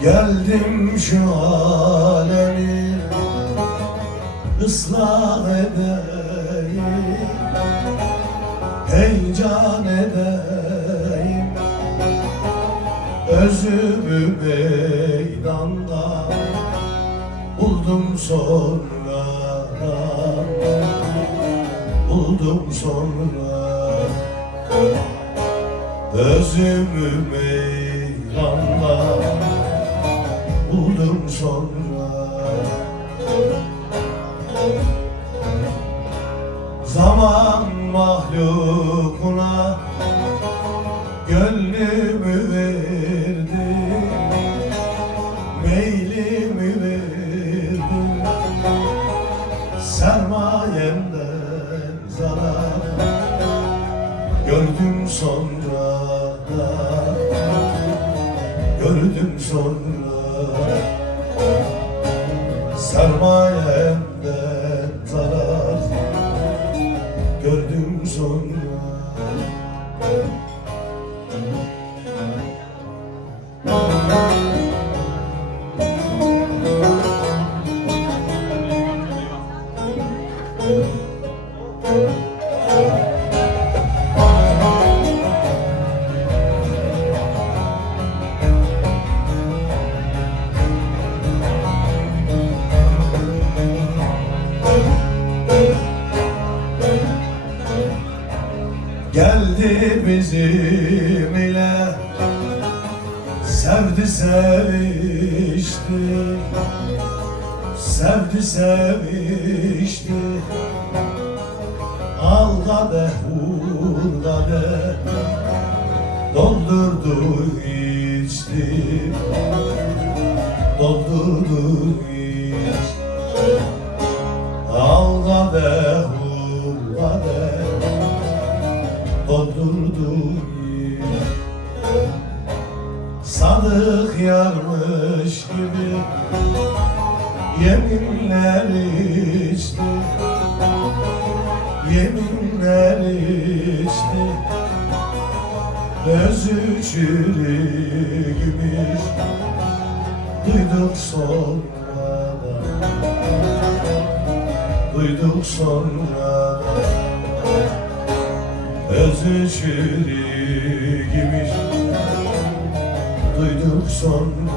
Geldim şu alemi ıslah edeyim, heyecan edeyim. Özümü meydanda buldum sonradan, buldum sonra. Özümü meydanda buldum sonra. Zaman mahlukuna gönlümü verdim, meylimi verdim. Sermayemden zarar gördüm sonra, gördüm sonra. Sermayemden zarar gördüm sonra. Geldi bizim ile sevdi sevişti, sevdi sevişti. Al kadeh vur kadeh, doldurdu içti, doldurdu içti. Al kadeh vur kadeh, doldurdu. Sadık yarmış gibi yeminler içti, yeminler içti. Özü çürümüş duyduk sonradan, duyduk sonradan. Özü çürümüş duyduk sonra.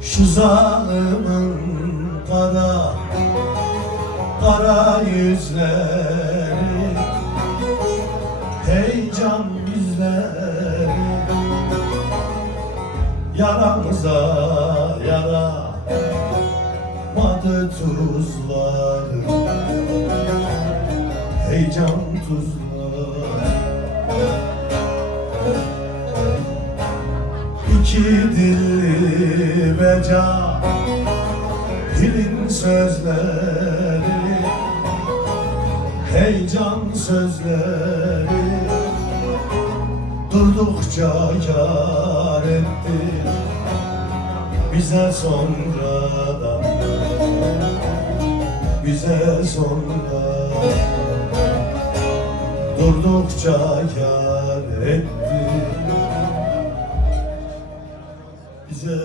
Şu zalimin kara, kara yüzleri, heyecan yüzleri. Yaramıza yaramadı tuzları, heyecan tuzları. İki dilli beca dilin sözleri, heyecan sözleri. Durdukça kâr etti bize sonradan, bize sonra. Durdukça kâr etti bize